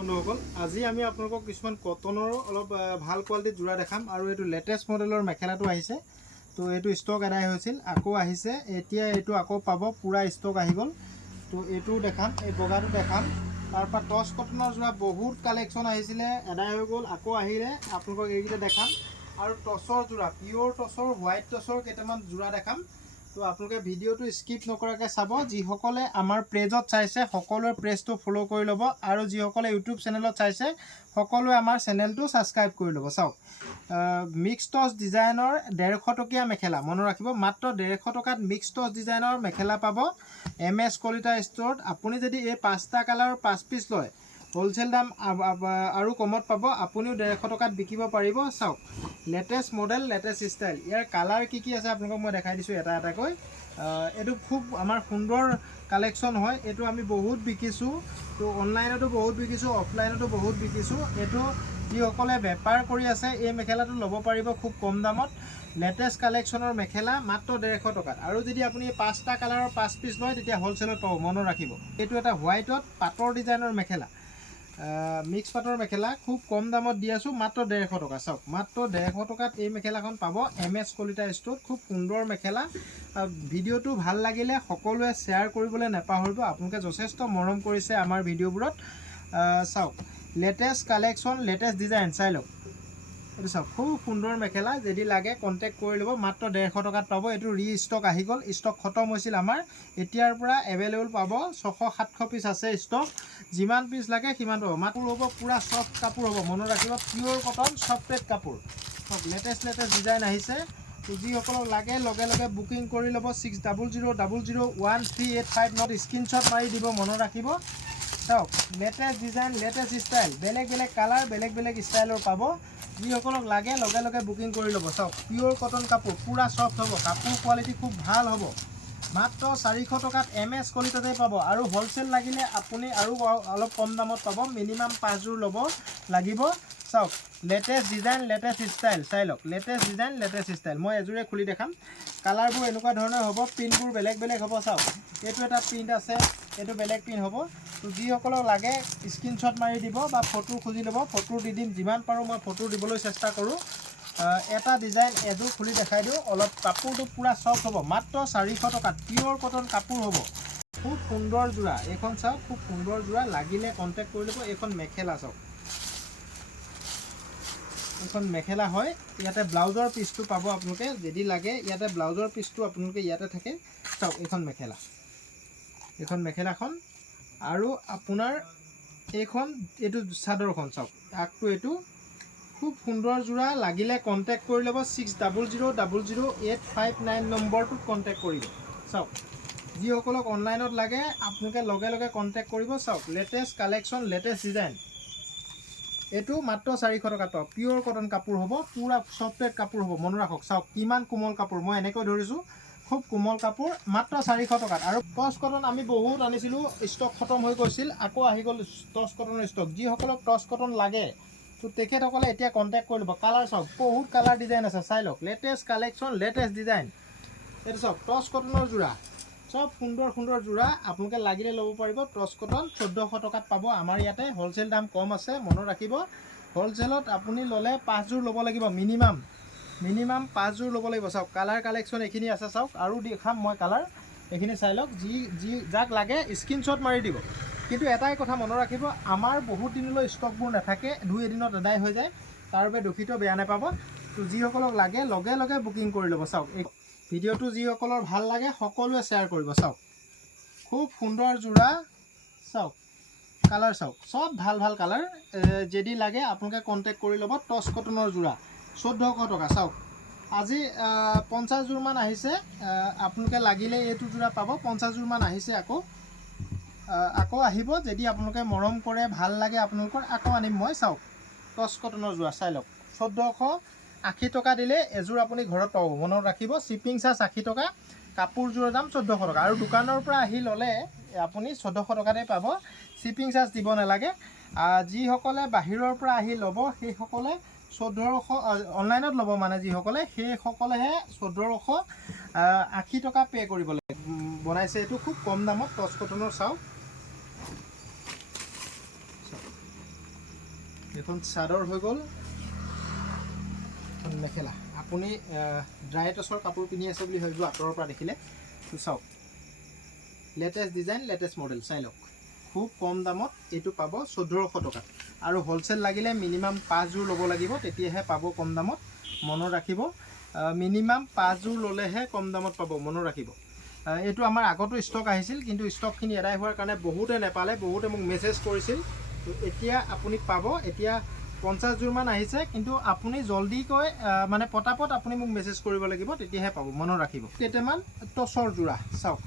বন্ধুসকল আজি আমি আপোনালোকক কিছুমান কটনৰ অলপ ভাল কোৱালিটিৰ জোৰা দেখাম আৰু এইটো লেটেষ্ট মডেলৰ মেখেলাটো আহিছে তো এইটো ষ্টক আদায় হৈছিল আকৌ আহিছে এতিয়া এইটো আকৌ পাব পুৰা ষ্টক আহি গ'ল তো এইটো দেখাম এই বগাটো দেখাম তাৰপৰা টচ কটনৰ জোৰা বহুত কালেকশ্যন আহিছিলে আদায় হৈ গ'ল আকৌ আহিলে আপোনালোকক এইকেইটা দেখাম আৰু টচৰ জোৰা পিয়ৰ টচৰ হোৱাইট টচৰ কেইটামান জোৰা দেখাম তো আপোনালোকে ভিডিঅ'টো স্কিপ নকৰাকৈ চাব যিসকলে আমাৰ পেজত চাইছে সকলোৱে পেজটো ফ'ল' কৰি ল'ব আৰু যিসকলে ইউটিউব চেনেলত চাইছে সকলোৱে আমাৰ চেনেলটো ছাবস্ক্ৰাইব কৰি ল'ব চাওক মিক্স টচ ডিজাইনৰ 150 টকীয়া মেখেলা মনত ৰাখিব মাত্ৰ 150 টকাত মিক্স টচ ডিজাইনৰ মেখেলা পাব MS কলিতা ষ্ট'ৰত আপুনি যদি এই 5টা কালাৰৰ 5 পিচ লয় হোলচেল দাম আৰু কমত পাব আপুনিও 150 টকাত বিকিব পাৰিব চাওক লেটেষ্ট মডেল লেটেষ্ট ষ্টাইল ইয়াৰ কালাৰ কি আছে আপোনালোকক মই দেখাই দিছোঁ এটা এটাকৈ এইটো খুব আমাৰ সুন্দৰ কালেকশ্যন হয় এইটো আমি বহুত বিকিছোঁ তো অনলাইনতো বহুত বিকিছোঁ অফলাইনতো বহুত বিকিছোঁ এইটো যিসকলে বেপাৰ কৰি আছে এই মেখেলাটো ল'ব পাৰিব খুব কম দামত লেটেষ্ট কালেকশ্যনৰ মেখেলা মাত্ৰ 150 টকাত আৰু যদি আপুনি 5টা কালাৰৰ 5 পিচ লয় তেতিয়া হোলচেলত পাব মনত ৰাখিব এইটো এটা হোৱাইটত পাটৰ ডিজাইনৰ মেখেলা মিক্স পাটৰ মেখেলা খুব কম দামত দি আছোঁ মাত্ৰ 150 টকা চাওক মাত্ৰ 150 টকাত এই মেখেলাখন পাব MS কলিতা ষ্ট'ৰত খুব সুন্দৰ মেখেলা ভিডিঅ'টো ভাল লাগিলে সকলোৱে শ্বেয়াৰ কৰিবলৈ নাপাহৰিব আপোনালোকে যথেষ্ট মৰম কৰিছে আমাৰ ভিডিঅ'বোৰত চাওক লেটেষ্ট কালেকশ্যন লেটেষ্ট ডিজাইন চাই লওক এইটো চাওক খুব সুন্দৰ মেখেলা যদি লাগে কণ্টেক্ট কৰি ল'ব মাত্ৰ 150 টকাত পাব এইটো ষ্টক আহি গ'ল ষ্টক খতম হৈছিল আমাৰ এতিয়াৰ পৰা এভেইলেবল পাব 600-700 পিচ আছে ষ্টক যিমান পিচ লাগে সিমান পাব মাত্ৰ হ'ব পুৰা চফ্ট কাপোৰ হ'ব মনত ৰাখিব পিয়ৰ কটন চফ্টেড কাপোৰ চব লেটেষ্ট ডিজাইন আহিছে যিসকলক লাগে লগে লগে বুকিং কৰি ল'ব 6000001385 নত স্ক্ৰীনশ্বট মাৰি দিব মনত ৰাখিব চাওক লেটেষ্ট ডিজাইন লেটেষ্ট ষ্টাইল বেলেগ বেলেগ কালাৰ বেলেগ বেলেগ ষ্টাইলৰ পাব যিসকলক লাগে লগে লগে বুকিং কৰি ল'ব চাওক পিয়ৰ কটন কাপোৰ পুৰা চফ্ট হ'ব কাপোৰ কোৱালিটি খুব ভাল হ'ব মাত্ৰ 400 টকাত MS কলিতাতে পাব আৰু হোলচেল লাগিলে আপুনি আৰু অলপ কম দামত পাব মিনিমাম 5 যোৰ ল'ব লাগিব চাওক লেটেষ্ট ডিজাইন লেটেষ্ট ষ্টাইল চাই লওক লেটেষ্ট ডিজাইন লেটেষ্ট ষ্টাইল মই এযোৰে খুলি দেখাম কালাৰবোৰ এনেকুৱা ধৰণৰ হ'ব প্ৰিণ্টবোৰ বেলেগ বেলেগ হ'ব চাওক এইটো এটা প্ৰিণ্ট আছে এইটো বেলেগ প্ৰিণ্ট হ'ব তো যিসকলক লাগে স্ক্ৰীনশ্বট মাৰি দিব বা ফটো খুজি ল'ব ফটো দি দিম যিমান পাৰোঁ মই ফটো দিবলৈ চেষ্টা কৰোঁ এটা ডিজাইন এযোৰ খুলি দেখাই দিওঁ অলপ কাপোৰটো পুৰা চফ্ট হ'ব মাত্ৰ 400 টকাত পিয়ৰ কটন কাপোৰ হ'ব খুব সুন্দৰ জোৰা এইখন চাওক খুব সুন্দৰ জোৰা লাগিলে কণ্টেক্ট কৰি ল'ব এইখন মেখেলা চাওক এইখন মেখেলা হয় ইয়াতে ব্লাউজৰ পিচটো পাব আপোনালোকে যদি লাগে ইয়াতে ব্লাউজৰ পিচটো আপোনালোকে ইয়াতে থাকে চাওক এইখন মেখেলাখন আৰু আপোনাৰ এইটো চাদৰখন চাওক আগটো এইটো খুব সুন্দৰ জোৰা লাগিলে কণ্টেক্ট কৰি ল'ব 60000085 নম্বৰটোত কণ্টেক্ট কৰিব চাওক যিসকলক অনলাইনত লাগে আপোনালোকে লগে লগে কণ্টেক্ট কৰিব চাওক লেটেষ্ট কালেকশ্যন লেটেষ্ট ডিজাইন এইটো মাত্ৰ 400 টকাত পাব পিয়ৰ কটন কাপোৰ হ'ব পুৰা চফ্টেড কাপোৰ হ'ব মনত ৰাখক চাওক কিমান কোমল কাপোৰ মই এনেকৈ ধৰিছোঁ খুব কোমল কাপোৰ মাত্ৰ 400 টকাত আৰু টচ কটন আমি বহুত আনিছিলোঁ ষ্টক খতম হৈ গৈছিল আকৌ আহি গ'ল টচ কটনৰ ষ্টক যিসকলক টচ কটন লাগে তো তেখেতসকলে এতিয়া কণ্টেক্ট কৰি ল'ব কালাৰ চাওক বহুত কালাৰ ডিজাইন আছে চাই লওক লেটেষ্ট কালেকশ্যন লেটেষ্ট ডিজাইন এইটো চাওক টচ কটনৰ জোৰা চব সুন্দৰ সুন্দৰ জোৰা আপোনালোকে লাগিলে ল'ব পাৰিব টচ কটন 1400 টকাত পাব আমাৰ ইয়াতে হোলচেল দাম কম আছে মনত ৰাখিব হোলচেলত আপুনি ল'লে 5 যোৰ ল'ব লাগিব মিনিমাম 5 যোৰ ল'ব লাগিব চাওক কালাৰ কালেকশ্যন এইখিনি আছে চাওক আৰু দেখাম মই কালাৰ এইখিনি চাই লওক যাক লাগে স্ক্ৰীনশ্বট মাৰি দিব কিন্তু এটাই কথা মনত ৰাখিব আমাৰ বহুত দিনলৈ ষ্টকবোৰ নাথাকে 2 এদিনত আদায় হৈ যায় তাৰ বাবে দুখিত বেয়া নাপাব তো যিসকলক লাগে লগে লগে বুকিং কৰি ল'ব চাওক এই ভিডিঅ'টো যিসকলৰ ভাল লাগে সকলোৱে শ্বেয়াৰ কৰিব চাওক খুব সুন্দৰ জোৰা চাওক কালাৰ চাওক চব ভাল ভাল কালাৰ যদি লাগে আপোনালোকে কণ্টেক্ট কৰি ল'ব টচ কটনৰ জোৰা 1400 টকা চাওক আজি 50 যোৰমান আহিছে আপোনালোকে লাগিলে এইটো জোৰা পাব 50 যোৰমান আহিছে আকৌ আহিব যদি আপোনালোকে মৰম কৰে ভাল লাগে আপোনালোকৰ আকৌ আনিম মই চাওক টচ কটনৰ জোৰা চাই লওক 1480 টকা দিলে এযোৰ আপুনি ঘৰত পাব মনত ৰাখিব শ্বিপিং চাৰ্জ 80 টকা কাপোৰযোৰৰ দাম 1400 টকা আৰু দোকানৰ পৰা আহি ল'লে আপুনি 1400 টকাতে পাব শ্বিপিং চাৰ্জ দিব নালাগে যিসকলে বাহিৰৰ পৰা আহি ল'ব সেইসকলে 1400 অনলাইনত ল'ব মানে যিসকলে সেইসকলেহে 1480 টকা পে' কৰিব লাগে বনাইছে এইটো খুব কম দামত টচ কটনৰ চাওক এখন চাদৰ হৈ গ'ল, এখন মেখেলা। আপুনি ড্ৰাই টছৰ কাপোৰ পিন্ধি আছে বুলি ভাবিব আঁতৰৰ পৰা দেখিলে। তো চাওক, লেটেষ্ট ডিজাইন, লেটেষ্ট মডেল, চাই লওক। খুব কম দামত এইটো পাব 1400 টকাত। আৰু হ'লচেল লাগিলে মিনিমাম 5 যোৰ ল'ব লাগিব, তেতিয়াহে পাব কম দামত। মনত ৰাখিব, মিনিমাম 5 যোৰ ল'লেহে কম দামত পাব, মনত ৰাখিব। এইটো আমাৰ আগতো ষ্টক আহিছিল, কিন্তু ষ্টকখিনি এদাই হোৱাৰ কাৰণে বহুতে নেপালে, বহুতে মোক মেছেজ কৰিছিল। তো এতিয়া আপুনি পাব। এতিয়া 50 যোৰমান আহিছে, কিন্তু আপুনি জলদিকৈ মানে পটাপট আপুনি মোক মেছেজ কৰিব লাগিব, তেতিয়াহে পাব, মনত ৰাখিব। কেইটামান টচৰ যোৰা চাওক,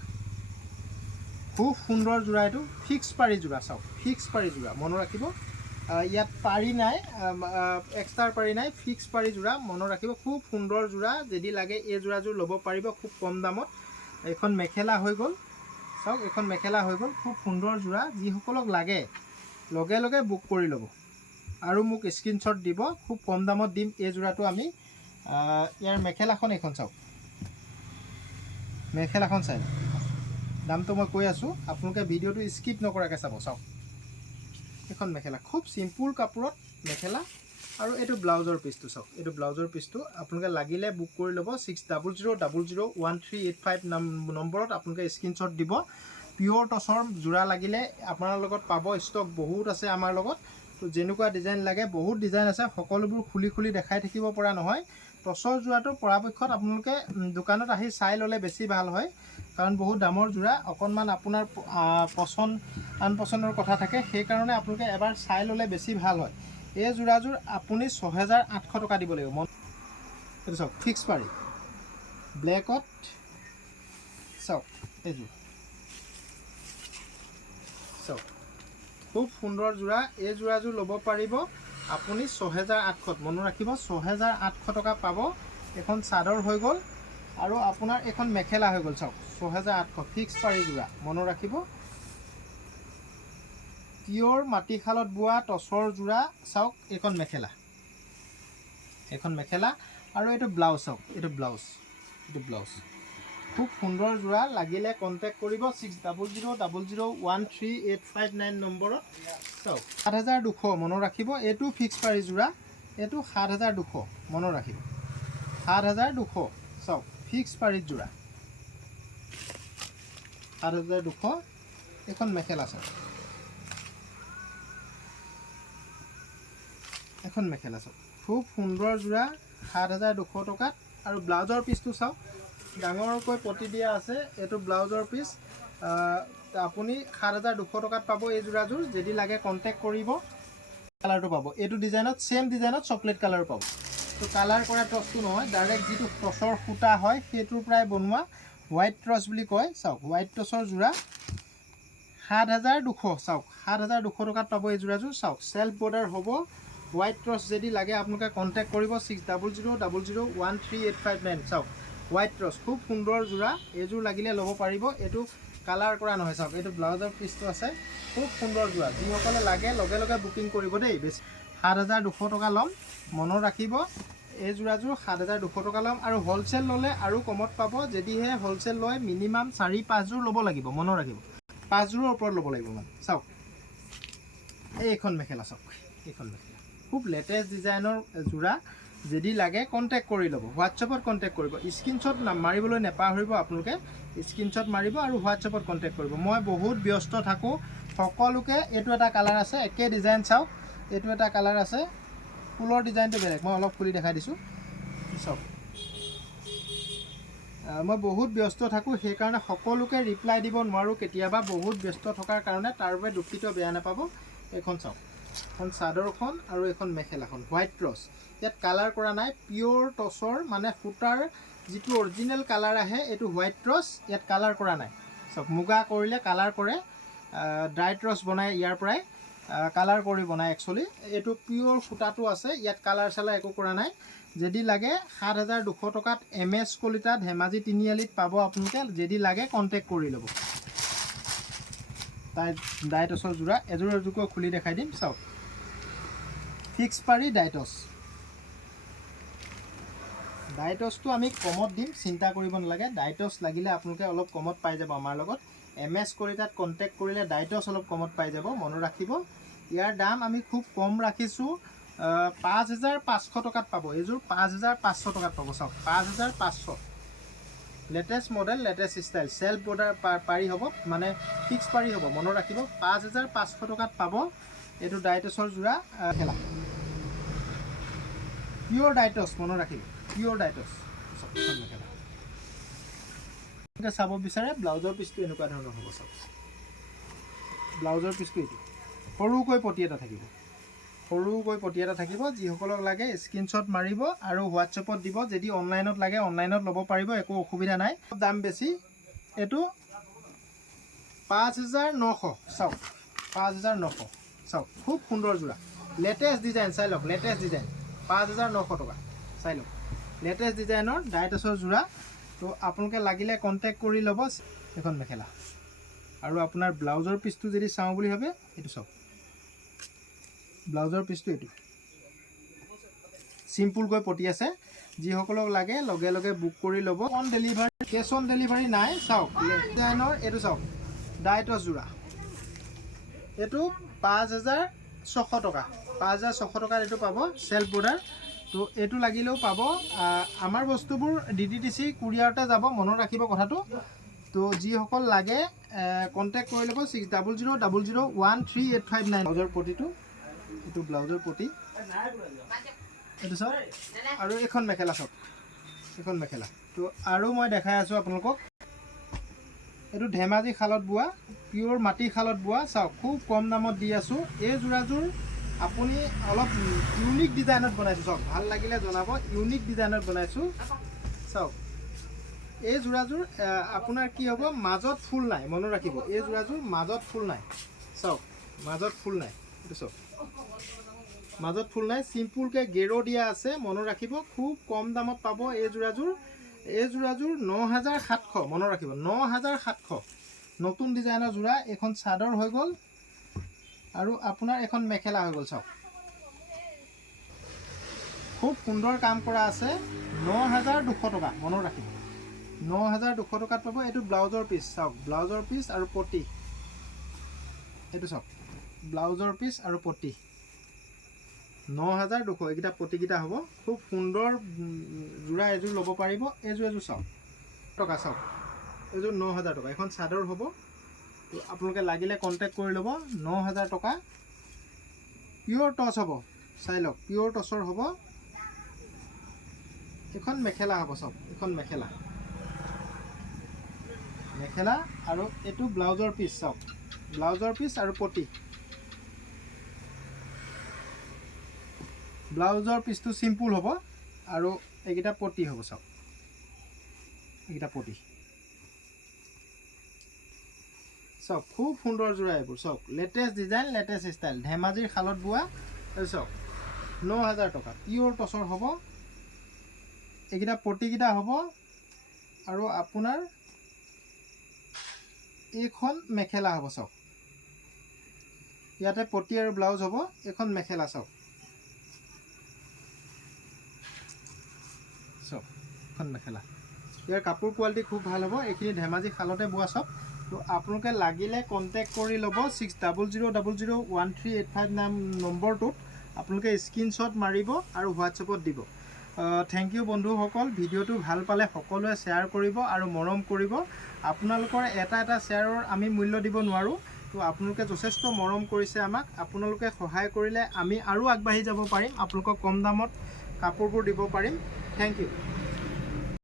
খুব সুন্দৰ যোৰা। এইটো ফিক্স পাৰি যোৰা, চাওক ফিক্স পাৰি যোৰা, মনত ৰাখিব। ইয়াত পাৰি নাই, এক্সট্ৰাৰ পাৰি নাই, ফিক্স পাৰি যোৰা, মনত ৰাখিব। খুব সুন্দৰ যোৰা, যদি লাগে এই যোৰাযোৰ ল'ব পাৰিব খুব কম দামত। এইখন মেখেলা হৈ গ'ল, চাওক এইখন মেখেলা হৈ গ'ল, খুব সুন্দৰ যোৰা। যিসকলক লাগে লগে লগে বুক কৰি ল'ব আৰু মোক স্ক্ৰীনশ্বট দিব, খুব কম দামত দিম এই যোৰাটো আমি। ইয়াৰ মেখেলাখন এইখন চাওক, মেখেলাখন চাই দামটো মই কৈ আছোঁ, আপোনালোকে ভিডিঅ'টো স্কিপ নকৰাকৈ চাব। চাওক এইখন মেখেলা, খুব চিম্পুল কাপোৰত মেখেলা। আৰু এইটো ব্লাউজৰ পিচটো চাওক, এইটো ব্লাউজৰ পিচটো। আপোনালোকে লাগিলে বুক কৰি ল'ব 6000001385 নম্বৰত আপোনালোকে স্ক্ৰীনশ্বট দিব। পিয়'ৰ টচৰ যোৰা লাগিলে আপোনাৰ লগত পাব, ষ্টক বহুত আছে আমাৰ লগত। তো যেনেকুৱা ডিজাইন লাগে বহুত ডিজাইন আছে, সকলোবোৰ খুলি খুলি দেখাই থাকিব পৰা নহয়। টচৰ যোৰাটো পৰাপক্ষত আপোনালোকে দোকানত আহি চাই ল'লে বেছি ভাল হয়, কাৰণ বহুত দামৰ যোৰা, অকণমান আপোনাৰ পচন্দ আনপচন্দৰ কথা থাকে, সেইকাৰণে আপোনালোকে এবাৰ চাই ল'লে বেছি ভাল হয়। এই যোৰাযোৰ আপুনি 6800 টকা দিব লাগিব। এইটো চাওক ফিক্স পাৰি ব্লেকত, চাওক এইযোৰ চাওক, খুব সুন্দৰ যোৰা। এই যোৰাযোৰ ল'ব পাৰিব আপুনি 6800ত, মনত ৰাখিব 6800 টকা পাব। এখন চাদৰ হৈ গ'ল আৰু আপোনাৰ এখন মেখেলা হৈ গ'ল, চাওক 6800 ফিক্স পাৰি যোৰা, মনত ৰাখিব। পিয়'ৰ মাটিশালত বোৱা টচৰ যোৰা, চাওক এইখন মেখেলা, এইখন মেখেলা। আৰু এইটো ব্লাউজ, চাওক এইটো ব্লাউজ, এইটো ব্লাউজ। খুব সুন্দৰ যোৰা, লাগিলে কণ্টেক্ট কৰিব 6000001385 নম্বৰত। চাওক 7200, মনত ৰাখিব। এইটো ফিক্স পাৰি যোৰা, এইটো 7200, মনত ৰাখিব 7200। চাওক ফিক্স পাৰি যোৰা 7200। এইখন মেখেলা, চাওক এখন মেখেলা, চাওক খুব সুন্দৰ যোৰা 7200 টকাত। আৰু ব্লাউজৰ পিচটো চাওক, ডাঙৰকৈ পতি দিয়া আছে, এইটো ব্লাউজৰ পিচ। আপুনি 7200 টকাত পাব এই যোৰাযোৰ। যদি লাগে কণ্টেক্ট কৰিব। কালাৰটো পাব এইটো ডিজাইনত, ছেম ডিজাইনত চকলেট কালাৰো পাব। তো কালাৰ কৰা টচটো নহয়, ডাইৰেক্ট যিটো টচৰ সূতা হয় সেইটোৰ পৰাই বনোৱা, হোৱাইট টচ বুলি কয়। চাওক হোৱাইট টচৰ যোৰা 7200, চাওক 7200 টকাত পাব এই যোৰাযোৰ। চাওক চেল্ফ বৰ্ডাৰ হ'ব, হোৱাইট টচ। যদি লাগে আপোনালোকে কণ্টেক্ট কৰিব 6000001385। চাওক হোৱাইট টচ, খুব সুন্দৰ যোৰা। এইযোৰ লাগিলে ল'ব পাৰিব, এইটো কালাৰ কৰা নহয়। চাওক এইটো ব্লাউজৰ পিচটো আছে, খুব সুন্দৰ যোৰা। যিসকলে লাগে লগে লগে বুকিং কৰিব দেই। বেছি 7200 টকা ল'ম, মনত ৰাখিব। এই যোৰাযোৰ 7200 টকা ল'ম। আৰু হ'লচেল ল'লে আৰু কমত পাব। যদিহে হ'লচেল লয় মিনিমাম 4-5 যোৰ ল'ব লাগিব, মনত ৰাখিব 5 যোৰৰ ওপৰত ল'ব লাগিব মানে। চাওক এইখন মেখেলা, চাওক এইখন মেখেলা, খুব লেটেষ্ট ডিজাইনৰ যোৰা। যদি লাগে কণ্টেক্ট কৰি ল'ব, হোৱাটছএপত কণ্টেক্ট কৰিব। স্ক্ৰীনশ্বট মাৰিবলৈ নেপাহৰিব আপোনালোকে, স্ক্ৰীনশ্বট মাৰিব আৰু হোৱাটছএপত কণ্টেক্ট কৰিব। মই বহুত ব্যস্ত থাকোঁ সকলোকে। এইটো এটা কালাৰ আছে, একে ডিজাইন, চাওক এইটো এটা কালাৰ আছে, ফুলৰ ডিজাইনটো বেলেগ। মই অলপ খুলি দেখাই দিছোঁ, চাওক। মই বহুত ব্যস্ত থাকোঁ, সেইকাৰণে সকলোকে ৰিপ্লাই দিব নোৱাৰোঁ কেতিয়াবা, বহুত ব্যস্ত থকাৰ কাৰণে। তাৰ বাবে দুখিত, বেয়া নাপাব। এইখন চাওক, এখন চাদৰখন আৰু এখন মেখেলাখন, হোৱাইট টচ। ইয়াত কালাৰ কৰা নাই, পিয়'ৰ টচৰ মানে সূতাৰ যিটো অৰিজিনেল কালাৰ আহে, এইটো হোৱাইট টচ। ইয়াত কালাৰ কৰা নাই। চাওক মুগা কৰিলে কালাৰ কৰে, ড্ৰাই টচ বনাই ইয়াৰ পৰাই কালাৰ কৰি বনায় একচুৱেলি। এইটো পিয়'ৰ সূতাটো আছে, ইয়াত কালাৰ চালাৰ একো কৰা নাই। যদি লাগে 7200 টকাত MS কলিতা ধেমাজি তিনিআলিত পাব আপোনালোকে। যদি লাগে কণ্টেক্ট কৰি ল'ব। তাই ডাইটছৰ যোৰা, এযোৰ এযোৰকৈ খুলি দেখাই দিম। চাওক ফিক্স পাৰি ডাইটছ। ডাইটছটো আমি কমত দিম, চিন্তা কৰিব নালাগে। ডাইটছ লাগিলে আপোনালোকে অলপ কমত পাই যাব আমাৰ লগত। MS কলিতাত কণ্টেক্ট কৰিলে ডাইটছ অলপ কমত পাই যাব, মনত ৰাখিব। ইয়াৰ দাম আমি খুব কম ৰাখিছোঁ 5,500 টকাত পাব। এইযোৰ 5,500 টকাত পাব। চাওক 5,500 latest model, latest style, self border পাৰি হ'ব, মানে ফিক্স পাৰি হ'ব, মনত ৰাখিব। 5,500 টকাত পাব এইটো ডাইটছৰ যোৰা মেখেলা, পিয়'ৰ ডাইটছ, মনত ৰাখিব, পিয়'ৰ ডাইটছ মেখেলা। এনেকৈ চাব বিচাৰে ব্লাউজৰ পিচটো এনেকুৱা ধৰণৰ হ'ব। চাওক ব্লাউজৰ পিচটো এইটো সৰুকৈ পটি এটা থাকিব, সৰুকৈ পটি এটা থাকিব। যিসকলক লাগে স্ক্ৰীনশ্বট মাৰিব আৰু হোৱাটছএপত দিব। যদি অনলাইনত লাগে অনলাইনত ল'ব পাৰিব, একো অসুবিধা নাই। দাম বেছি, এইটো 5,900। চাওক 5,900। চাওক খুব সুন্দৰ যোৰা, লেটেষ্ট ডিজাইন, চাই লওক লেটেষ্ট ডিজাইন, 5,900 টকা। চাই লওক লেটেষ্ট ডিজাইনৰ ডাইটছৰ যোৰা। তো আপোনালোকে লাগিলে কণ্টেক্ট কৰি ল'ব। এখন মেখেলা আৰু আপোনাৰ ব্লাউজৰ পিচটো যদি চাওঁ বুলি ভাবে এইটো চাওক, ব্লাউজৰ পিচটো এইটো চিম্পুলকৈ পটি আছে। যিসকলক লাগে লগে লগে বুক কৰি ল'ব। On delivery, cash on delivery নাই। চাওক ডিজাইনৰ এইটো চাওক ডাইটছ যোৰা, এইটো 5,600 টকা, 5,600 টকাত এইটো পাব চেল্ফ বৰ্ডাৰ। তো এইটো লাগিলেও পাব। আমাৰ বস্তুবোৰ DTDC কুৰিয়াৰতে যাব, মনত ৰাখিব কথাটো। তো যিসকল লাগে কণ্টেক্ট কৰি ল'ব 600000138559। ব্লাউজৰ পটিটো এইটো ব্লাউজৰ পটি, এইটো চাওক। আৰু এইখন মেখেলা চাওক, এইখন মেখেলা। তো আৰু মই দেখাই আছোঁ আপোনালোকক, এইটো ধেমাজি শালত বোৱা, পিয়'ৰ মাটি শালত বোৱা। চাওক খুব কম দামত দি আছোঁ। এই যোৰাযোৰ আপুনি অলপ ইউনিক ডিজাইনত বনাইছোঁ। চাওক ভাল লাগিলে জনাব, ইউনিক ডিজাইনত বনাইছোঁ। চাওক এই যোৰাযোৰ আপোনাৰ কি হ'ব, মাজত ফুল নাই, মনত ৰাখিব। এই যোৰাযোৰ মাজত ফুল নাই। চাওক মাজত ফুল নাই, এইটো চাওক মাজত ফুল নাই, চিম্পুলকৈ গেৰো দিয়া আছে, মনত ৰাখিব। খুব কম দামত পাব এই যোৰাযোৰ। এই যোৰাযোৰ 9,700, মনত ৰাখিব 9,700। নতুন ডিজাইনৰ যোৰা। এখন চাদৰ হৈ গ'ল আৰু আপোনাৰ এখন মেখেলা হৈ গ'ল। চাওক খুব সুন্দৰ কাম কৰা আছে, 9,200 টকা, মনত ৰাখিব 9,200 টকাত পাব। এইটো ব্লাউজৰ পিচ, চাওক ব্লাউজৰ পিচ আৰু পটি, এইটো চাওক ব্লাউজৰ পিচ আৰু পটি 9,200। এইকেইটা পটিকেইটা হ'ব। খুব সুন্দৰ যোৰা, এযোৰ ল'ব পাৰিব। এযোৰ চাওক টকা, চাওক এইযোৰ 9,000 টকা। এখন চাদৰ হ'ব। তো আপোনালোকে লাগিলে কণ্টেক্ট কৰি ল'ব। 9,000 টকা, পিয়'ৰ টচ হ'ব। চাই লওক পিয়'ৰ টচৰ হ'ব। এখন মেখেলা হ'ব। চাওক এখন মেখেলা, মেখেলা আৰু এইটো ব্লাউজৰ পিচ। চাওক ব্লাউজৰ পিচ আৰু পটি, ব্লাউজৰ পিচটো চিম্পুল হ'ব আৰু এইকেইটা পটি হ'ব। চাওক এইকেইটা পটি, চাওক খুব সুন্দৰ যোৰা এইবোৰ। চাওক লেটেষ্ট ডিজাইন, লেটেষ্ট ষ্টাইল, ধেমাজিৰ শালত বোৱা। চাওক 9,000 টকা, পিয়'ৰ টচৰ হ'ব। এইকেইটা পটিকেইটা হ'ব আৰু আপোনাৰ এইখন মেখেলা হ'ব। চাওক ইয়াতে পটি আৰু ব্লাউজ হ'ব, এইখন মেখেলা। চাওক চাওক এখন মেখেলা। ইয়াৰ কাপোৰ কোৱালিটি খুব ভাল হ'ব। এইখিনি ধেমাজি শালতে বোৱা চব। তো আপোনালোকে লাগিলে কণ্টেক্ট কৰি ল'ব 6000001385 নম্বৰটোত। আপোনালোকে স্ক্ৰীনশ্বট মাৰিব আৰু হোৱাটছএপত দিব। থেংক ইউ বন্ধুসকল। ভিডিঅ'টো ভাল পালে সকলোৱে শ্বেয়াৰ কৰিব আৰু মৰম কৰিব। আপোনালোকৰ এটা এটা শ্বেয়াৰৰ আমি মূল্য দিব নোৱাৰোঁ। তো আপোনালোকে যথেষ্ট মৰম কৰিছে আমাক। আপোনালোকে সহায় কৰিলে আমি আৰু আগবাঢ়ি যাব পাৰিম, আপোনালোকক কম দামত কাপোৰবোৰ দিব পাৰিম। Thank U.